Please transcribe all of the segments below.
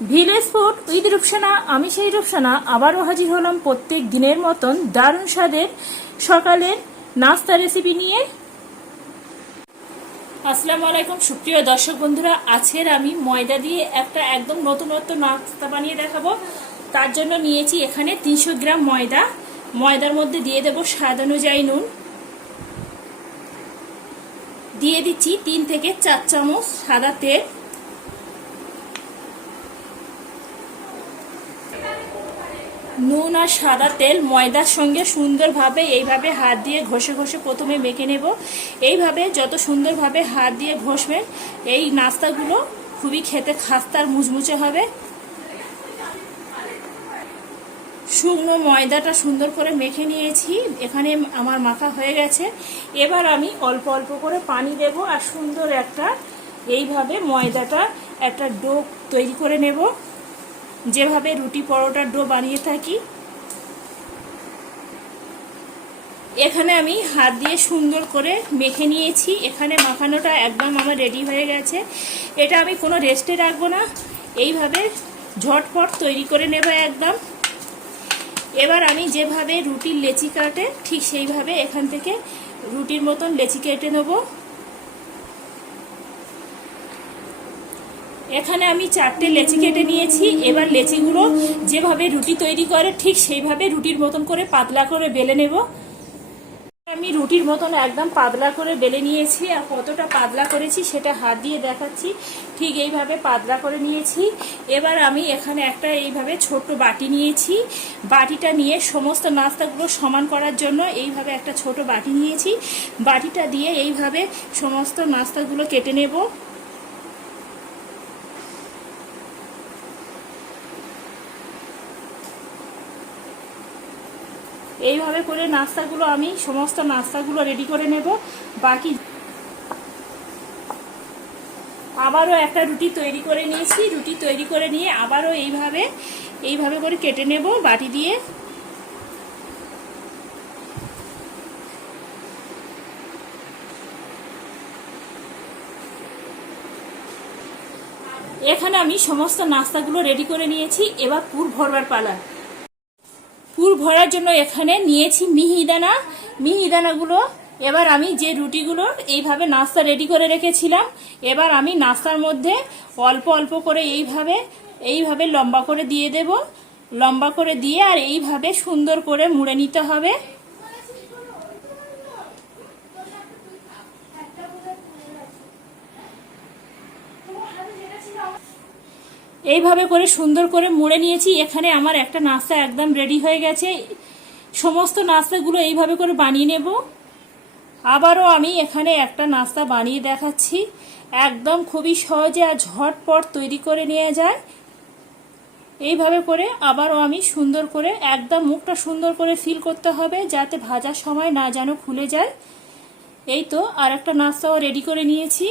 Village food with Rupsana, আমি সেই রূপসানা, আবারও হাজির হলাম প্রত্যেক দিনের মতন দারুণ স্বাদের সকালের নাস্তা রেসিপি নিয়ে। আসসালামু আলাইকুম, সুপ্রিয় দর্শক বন্ধুরা, আজকের আমি ময়দা দিয়ে একটা একদম নতুনত্ব নাস্তা বানিয়ে দেখাবো। তার জন্য নিয়েছি এখানে তিনশো গ্রাম ময়দা। ময়দার মধ্যে দিয়ে দেব স্বাদ অনুযায়ী নুন। দিয়ে দিচ্ছি তিন থেকে চার চামচ সাদা তেল। নুন আর সাদা তেল ময়দার সঙ্গে সুন্দরভাবে এইভাবে হাত দিয়ে ঘষে ঘষে প্রথমে মেখে নেব। এইভাবে যত সুন্দরভাবে হাত দিয়ে ঘষবেন এই নাস্তাগুলো খুবই খেতে খাস্তার মুচমুচে হবে। শুকনো ময়দাটা সুন্দর করে মেখে নিয়েছি, এখানে আমার মাখা হয়ে গেছে। এবার আমি অল্প অল্প করে পানি দেব আর সুন্দর একটা এইভাবে ময়দাটা একটা ডো তৈরি করে নেব। যেভাবে রুটি পরোটার ডো বানিয়ে থাকি, এখানে আমি হাত দিয়ে সুন্দর করে মেখে নিয়েছি। এখানে মাখানোটা একদম আমার রেডি হয়ে গেছে। এটা আমি কোনো রেস্টে রাখব না। এইভাবে ঝটপট তৈরি করে নেব একদম। এবার আমি যেভাবে রুটির লেচি কাটে, ঠিক সেইভাবে এখান থেকে রুটির মতন লেচি কেটে নেব। এখানে আমি চারটে লেচি কেটে নিয়েছি। এবার লেচিগুলো যেভাবে রুটি তৈরি করে, ঠিক সেইভাবে রুটির মতন করে পাতলা করে বেলে নেব। আমি রুটির মতন একদম পাতলা করে বেলে নিয়েছি আর কতটা পাতলা করেছি সেটা হাত দিয়ে দেখাচ্ছি। ঠিক এইভাবে পাতলা করে নিয়েছি। এবার আমি এখানে একটা এইভাবে ছোট্ট বাটি নিয়েছি। বাটিটা নিয়ে সমস্ত নাস্তাগুলো সমান করার জন্য এইভাবে একটা ছোট বাটি নিয়েছি। বাটিটা দিয়ে এইভাবে সমস্ত নাস্তাগুলো কেটে নেব। এইভাবে করে নাস্তাগুলো আমি সমস্ত নাস্তাগুলো রেডি করে নেব। বাকি আবারও একটা রুটি তৈরি করে নিয়েছি। রুটি তৈরি করে নিয়ে আবারও এইভাবে এইভাবে করে কেটে নেব বাটি দিয়ে। এখানে আমি সমস্ত নাস্তাগুলো রেডি করে নিয়েছি। এবার পুর ভরবার পালা। পুর ভরার জন্য এখানে নিয়েছি মিহিদানা। মিহিদানাগুলো এবার আমি যে রুটিগুলো এইভাবে নাস্তা রেডি করে রেখেছিলাম, এবার আমি নাস্তার মধ্যে অল্প অল্প করে এইভাবে এইভাবে লম্বা করে দিয়ে দেব। লম্বা করে দিয়ে আর এইভাবে সুন্দর করে মুড়ে নিতে হবে। এইভাবে করে সুন্দর করে মুড়ে নিয়েছি। এখানে আমার একটা নাস্তা একদম রেডি হয়ে গেছে। সমস্ত নাস্তাগুলো এইভাবে করে বানিয়ে নেব। আবারও আমি এখানে একটা নাস্তা বানিয়ে দেখাচ্ছি। একদম খুবই সহজে আর ঝটপট তৈরি করে নিয়ে যায়। এইভাবে করে আবারও আমি সুন্দর করে, একদম মুখটা সুন্দর করে ফিল করতে হবে যাতে ভাজার সময় না যেন খুলে যায়। এই তো আর একটা নাস্তাও রেডি করে নিয়েছি।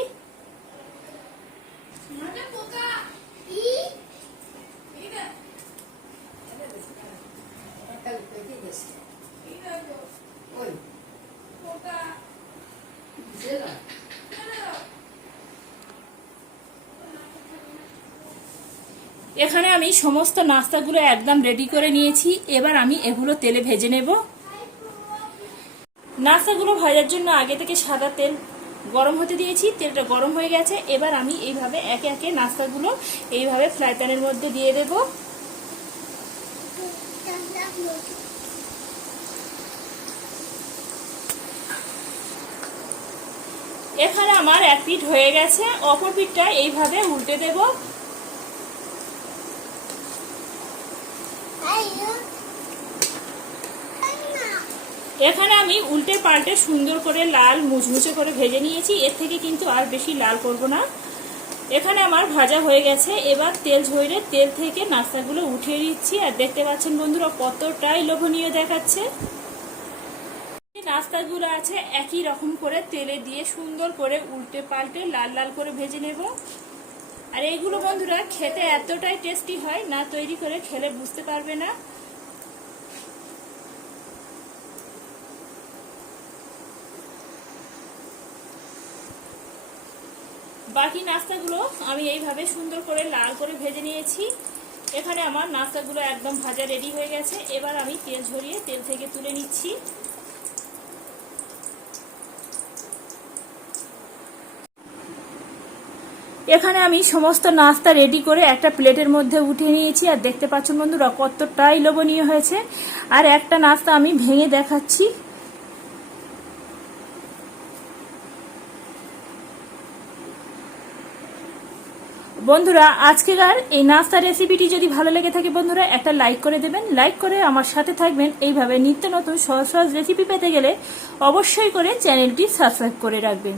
এখানে আমি সমস্ত নাস্তাগুলো একদম রেডি করে নিয়েছি। এবার আমি এগুলো তেলে ভেজে নেব। নাস্তাগুলো ভাজার জন্য আগে থেকে সাদা তেল গরম হতে দিয়েছি। তেলটা গরম হয়ে গেছে। এবার আমি এইভাবে একে একে নাস্তাগুলো এইভাবে ফ্রাই প্যানের মধ্যে দিয়ে দেব। এখানে আমার এক পিঠ হয়ে গেছে, অপর পিঠটা এইভাবে উল্টে দেবো। এখানে আমি উল্টে পাল্টে সুন্দর করে লাল মুচমুচে করে ভেজে নিয়েছি, এর থেকে কিন্তু আর বেশি লাল করব না। এখানে আমার ভাজা হয়ে গেছে, এবার তেল ঝরে তেল থেকে নাস্তাগুলো উঠিয়ে দিচ্ছি আর দেখতে পাচ্ছেন বন্ধুরা কতটাই লোভনীয় দেখাচ্ছে। নাস্তাগুলো আছে, একই রকম করে তেলে দিয়ে সুন্দর করে উল্টে পাল্টে লাল লাল করে ভেজে নেব। আর এইগুলো বন্ধুরা খেতে এতটাই টেস্টি হয়, না তৈরি করে খেলে বুঝতে পারবে না। বাকি নাস্তাগুলো আমি এইভাবে সুন্দর করে লাল করে ভেজে নিয়েছি। এখানে আমার নাস্তাগুলো একদম ভাজা রেডি হয়ে গেছে। এবার আমি তেল ঝরিয়ে তেল থেকে তুলে নিচ্ছি। এখানে আমি সমস্ত নাস্তা রেডি করে একটা প্লেটের মধ্যে উঠিয়ে নিয়েছি। আর দেখতে পাচ্ছেন বন্ধুরা, কতটাই লোভনীয় হয়েছে। আর একটা নাস্তা আমি ভেঙে দেখাচ্ছি। বন্ধুরা আজকেকার এই নাস্তা রেসিপিটি যদি ভালো লেগে থাকে বন্ধুরা, একটা লাইক করে দেবেন। লাইক করে আমার সাথে থাকবেন। এইভাবে নিত্য নতুন সহজ সহজ রেসিপি পেতে গেলে অবশ্যই করে চ্যানেলটি সাবস্ক্রাইব করে রাখবেন।